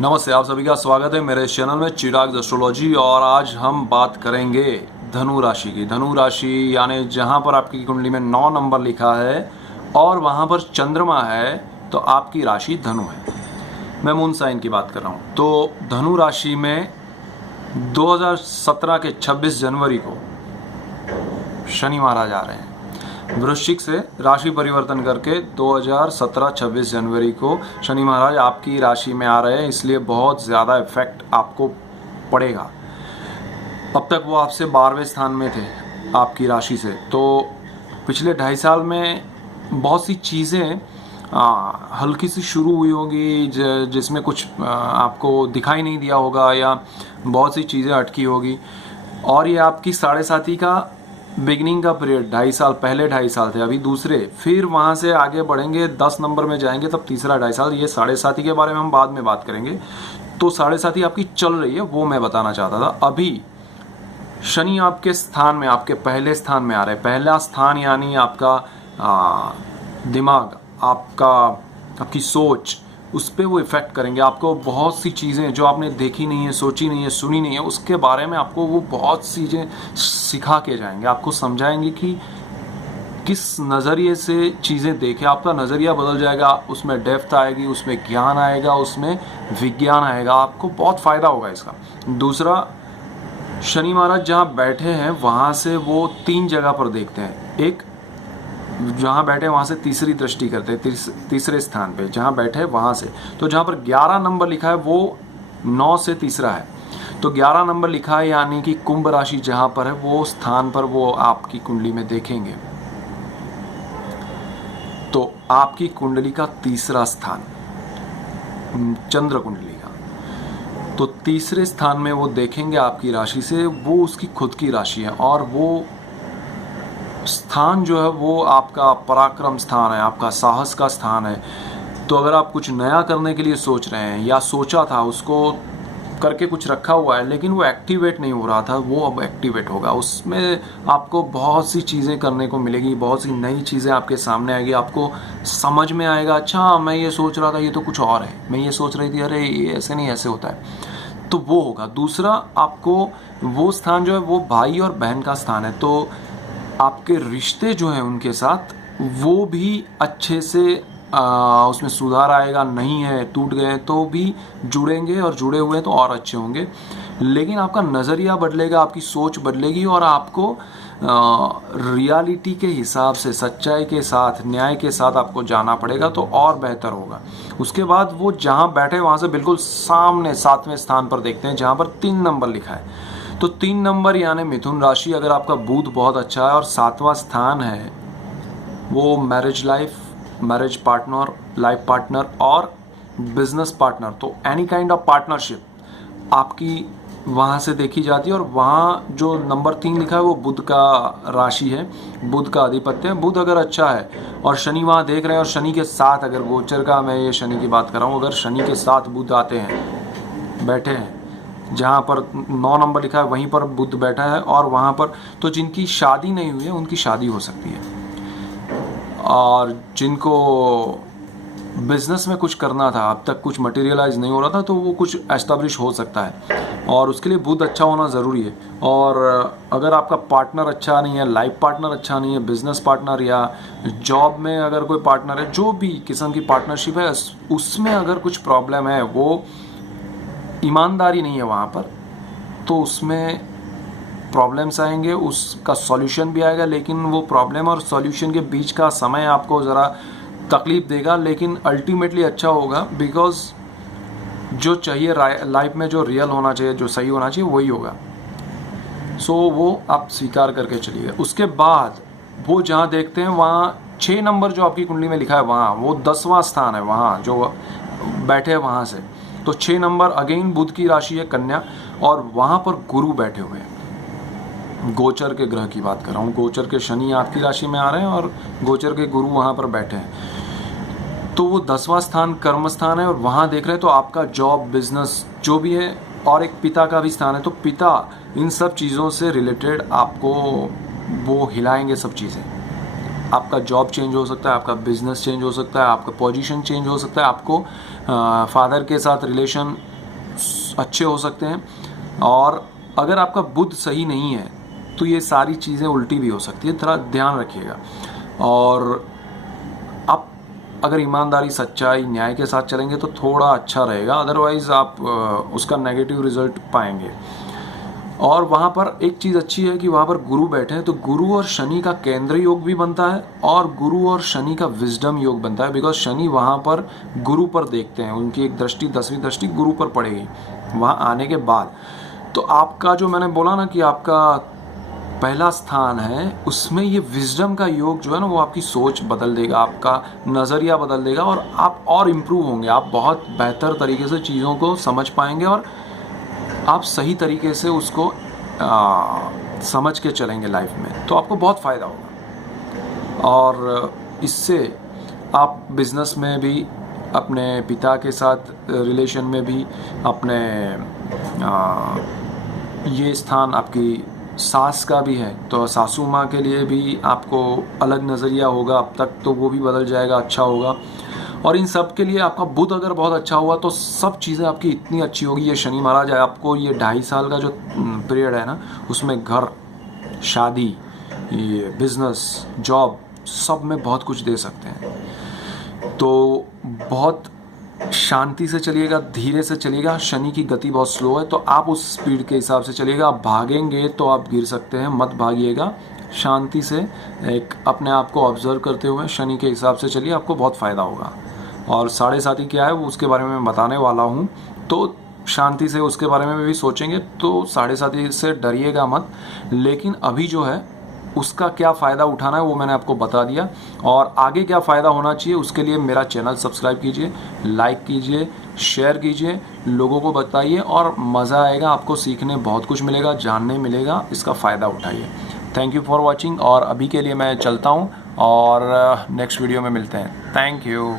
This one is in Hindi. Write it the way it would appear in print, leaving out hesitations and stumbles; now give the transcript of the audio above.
नमस्ते, आप सभी का स्वागत है मेरे चैनल में चिराग एस्ट्रोलॉजी। और आज हम बात करेंगे धनु राशि की। धनु राशि यानी जहां पर आपकी कुंडली में 9 नंबर लिखा है और वहां पर चंद्रमा है तो आपकी राशि धनु है। मैं मून साइन की बात कर रहा हूं। तो धनु राशि में 2017 के 26 जनवरी को शनि महाराज आ रहे हैं। वृश्चिक से राशि परिवर्तन करके 2017-26 जनवरी को शनि महाराज आपकी राशि में आ रहे हैं, इसलिए बहुत ज़्यादा इफेक्ट आपको पड़ेगा। अब तक वो आपसे 12वें स्थान में थे आपकी राशि से। तो पिछले 2.5 साल में बहुत सी चीज़ें हल्की सी शुरू हुई होगी जिसमें कुछ आपको दिखाई नहीं दिया होगा या बहुत सी चीज़ें अटकी होगी। और ये आपकी 7.5 का बिगनिंग का पीरियड 2.5 साल पहले 2.5 साल थे, अभी दूसरे, फिर वहाँ से आगे बढ़ेंगे 10 नंबर में जाएंगे तब तीसरा 2.5 साल। ये 7.5 के बारे में हम बाद में बात करेंगे। तो 7.5 आपकी चल रही है वो मैं बताना चाहता था। अभी शनि आपके स्थान में, आपके पहले स्थान में आ रहे हैं। पहला स्थान यानी आपका दिमाग, आपकी सोच, उस पर वो इफ़ेक्ट करेंगे। आपको बहुत सी चीज़ें जो आपने देखी नहीं है, सोची नहीं है, सुनी नहीं है, उसके बारे में आपको वो बहुत सी चीज़ें सिखा के जाएंगे। आपको समझाएंगे कि किस नज़रिए से चीज़ें देखें। आपका नज़रिया बदल जाएगा, उसमें डेप्थ आएगी, उसमें ज्ञान आएगा, उसमें विज्ञान आएगा। आपको बहुत फ़ायदा होगा इसका। दूसरा, शनि महाराज जहाँ बैठे हैं वहाँ से वो 3 जगह पर देखते हैं। एक, जहाँ बैठे वहाँ से तीसरी दृष्टि करते हैं, तीसरे स्थान पे जहाँ बैठे वहाँ से। तो जहाँ पर 11 नंबर लिखा है वो 9 से तीसरा है। तो 11 नंबर लिखा है यानी कि कुंभ राशि जहाँ पर है वो स्थान पर वो आपकी कुंडली में देखेंगे। तो आपकी कुंडली का तीसरा स्थान, चंद्र कुंडली का, तो तीसरे स्थान में वो देखेंगे आपकी राशि से। वो उसकी खुद की राशि है और वो स्थान जो है वो आपका पराक्रम स्थान है, आपका साहस का स्थान है। तो अगर आप कुछ नया करने के लिए सोच रहे हैं या सोचा था, उसको करके कुछ रखा हुआ है लेकिन वो एक्टिवेट नहीं हो रहा था, वो अब एक्टिवेट होगा। उसमें आपको बहुत सी चीज़ें करने को मिलेगी, बहुत सी नई चीज़ें आपके सामने आएगी। आपको समझ में आएगा, अच्छा मैं ये सोच रहा था ये तो कुछ और है, मैं ये सोच रही थी अरे ये ऐसे नहीं ऐसे होता है, तो वो होगा। दूसरा, आपको वो स्थान जो है वो भाई और बहन का स्थान है। तो आपके रिश्ते जो हैं उनके साथ वो भी अच्छे से उसमें सुधार आएगा। नहीं है, टूट गए तो भी जुड़ेंगे और जुड़े हुए तो और अच्छे होंगे। लेकिन आपका नज़रिया बदलेगा, आपकी सोच बदलेगी और आपको रियलिटी के हिसाब से, सच्चाई के साथ, न्याय के साथ आपको जाना पड़ेगा तो और बेहतर होगा। उसके बाद वो जहाँ बैठे वहाँ से बिल्कुल सामने 7वें स्थान पर देखते हैं जहाँ पर 3 नंबर लिखा है। तो 3 नंबर यानी मिथुन राशि। अगर आपका बुध बहुत अच्छा है और 7वां स्थान है वो marriage life, marriage partner, life partner और बिजनेस पार्टनर, तो एनी काइंड ऑफ पार्टनरशिप आपकी वहाँ से देखी जाती है। और वहाँ जो नंबर 3 लिखा है वो बुध का राशि है, बुध का आधिपत्य है। बुध अगर अच्छा है और शनि वहाँ देख रहे हैं, और शनि के साथ, अगर गोचर का मैं ये शनि की बात कर रहा हूँ, अगर शनि के साथ बुध आते हैं, बैठे हैं, जहाँ पर 9 नंबर लिखा है वहीं पर बुध बैठा है और वहाँ पर, तो जिनकी शादी नहीं हुई है उनकी शादी हो सकती है। और जिनको बिजनेस में कुछ करना था, अब तक कुछ मटेरियलाइज नहीं हो रहा था, तो वो कुछ एस्टेब्लिश हो सकता है। और उसके लिए बुध अच्छा होना ज़रूरी है। और अगर आपका पार्टनर अच्छा नहीं है, लाइफ पार्टनर अच्छा नहीं है, बिजनेस पार्टनर या जॉब में अगर कोई पार्टनर है, जो भी किस्म की पार्टनरशिप है, उसमें अगर कुछ प्रॉब्लम है, वो ईमानदारी नहीं है वहाँ पर, तो उसमें प्रॉब्लम्स आएंगे, उसका सॉल्यूशन भी आएगा। लेकिन वो प्रॉब्लम और सॉल्यूशन के बीच का समय आपको ज़रा तकलीफ देगा, लेकिन अल्टीमेटली अच्छा होगा। बिकॉज जो चाहिए लाइफ में, जो रियल होना चाहिए, जो सही होना चाहिए, वही होगा। सो वो आप स्वीकार करके चलिए। उसके बाद वो जहाँ देखते हैं वहाँ 6 नंबर जो आपकी कुंडली में लिखा है वहाँ, वो 10वां स्थान है वहाँ जो बैठे हैं वहाँ से। तो 6 नंबर अगेन बुध की राशि है, कन्या, और वहाँ पर गुरु बैठे हुए हैं। गोचर के ग्रह की बात कर रहा हूँ। गोचर के शनि आपकी राशि में आ रहे हैं और गोचर के गुरु वहाँ पर बैठे हैं। तो वो 10वां स्थान कर्म स्थान है और वहाँ देख रहे हैं। तो आपका जॉब, बिजनेस जो भी है, और एक पिता का भी स्थान है। तो पिता इन सब चीज़ों से रिलेटेड आपको वो हिलाएंगे सब चीज़ें। आपका जॉब चेंज हो सकता है, आपका बिजनेस चेंज हो सकता है, आपका पोजीशन चेंज हो सकता है, आपको फादर के साथ रिलेशन अच्छे हो सकते हैं। और अगर आपका बुध सही नहीं है तो ये सारी चीज़ें उल्टी भी हो सकती है, थोड़ा ध्यान रखिएगा। और आप अगर ईमानदारी, सच्चाई, न्याय के साथ चलेंगे तो थोड़ा अच्छा रहेगा, अदरवाइज़ आप उसका नेगेटिव रिजल्ट पाएंगे। और वहाँ पर एक चीज़ अच्छी है कि वहाँ पर गुरु बैठे हैं, तो गुरु और शनि का केंद्र योग भी बनता है और गुरु और शनि का विजडम योग बनता है, बिकॉज शनि वहाँ पर गुरु पर देखते हैं, उनकी एक दृष्टि 10वीं दृष्टि गुरु पर पड़ेगी वहाँ आने के बाद। तो आपका जो मैंने बोला ना कि आपका पहला स्थान है, उसमें ये विजडम का योग जो है ना वो आपकी सोच बदल देगा, आपका नज़रिया बदल देगा और आप और इम्प्रूव होंगे, आप बहुत बेहतर तरीके से चीज़ों को समझ पाएंगे और आप सही तरीके से उसको समझ के चलेंगे लाइफ में, तो आपको बहुत फ़ायदा होगा। और इससे आप बिज़नेस में भी, अपने पिता के साथ रिलेशन में भी, अपने ये स्थान आपकी सास का भी है, तो सासू माँ के लिए भी आपको अलग नज़रिया होगा, अब तक तो वो भी बदल जाएगा, अच्छा होगा। और इन सब के लिए आपका बुध अगर बहुत अच्छा हुआ तो सब चीज़ें आपकी इतनी अच्छी होगी। ये शनि महाराज है, आपको ये 2.5 साल का जो पीरियड है ना, उसमें घर, शादी, ये बिजनेस, जॉब, सब में बहुत कुछ दे सकते हैं। तो बहुत शांति से चलिएगा, धीरे से चलिएगा, शनि की गति बहुत स्लो है, तो आप उस स्पीड के हिसाब से चलिएगा। आप भागेंगे तो आप गिर सकते हैं, मत भागिएगा, शांति से एक अपने आप को ऑब्जर्व करते हुए शनि के हिसाब से चलिए, आपको बहुत फ़ायदा होगा। और 7.5 क्या है वो उसके बारे में मैं बताने वाला हूँ, तो शांति से उसके बारे में भी सोचेंगे, तो 7.5 से डरिएगा मत। लेकिन अभी जो है उसका क्या फ़ायदा उठाना है वो मैंने आपको बता दिया, और आगे क्या फ़ायदा होना चाहिए उसके लिए मेरा चैनल सब्सक्राइब कीजिए, लाइक कीजिए, शेयर कीजिए, लोगों को बताइए, और मज़ा आएगा, आपको सीखने बहुत कुछ मिलेगा, जानने मिलेगा, इसका फ़ायदा उठाइए। थैंक यू फॉर वॉचिंग, और अभी के लिए मैं चलता हूँ और नेक्स्ट वीडियो में मिलते हैं। Thank you.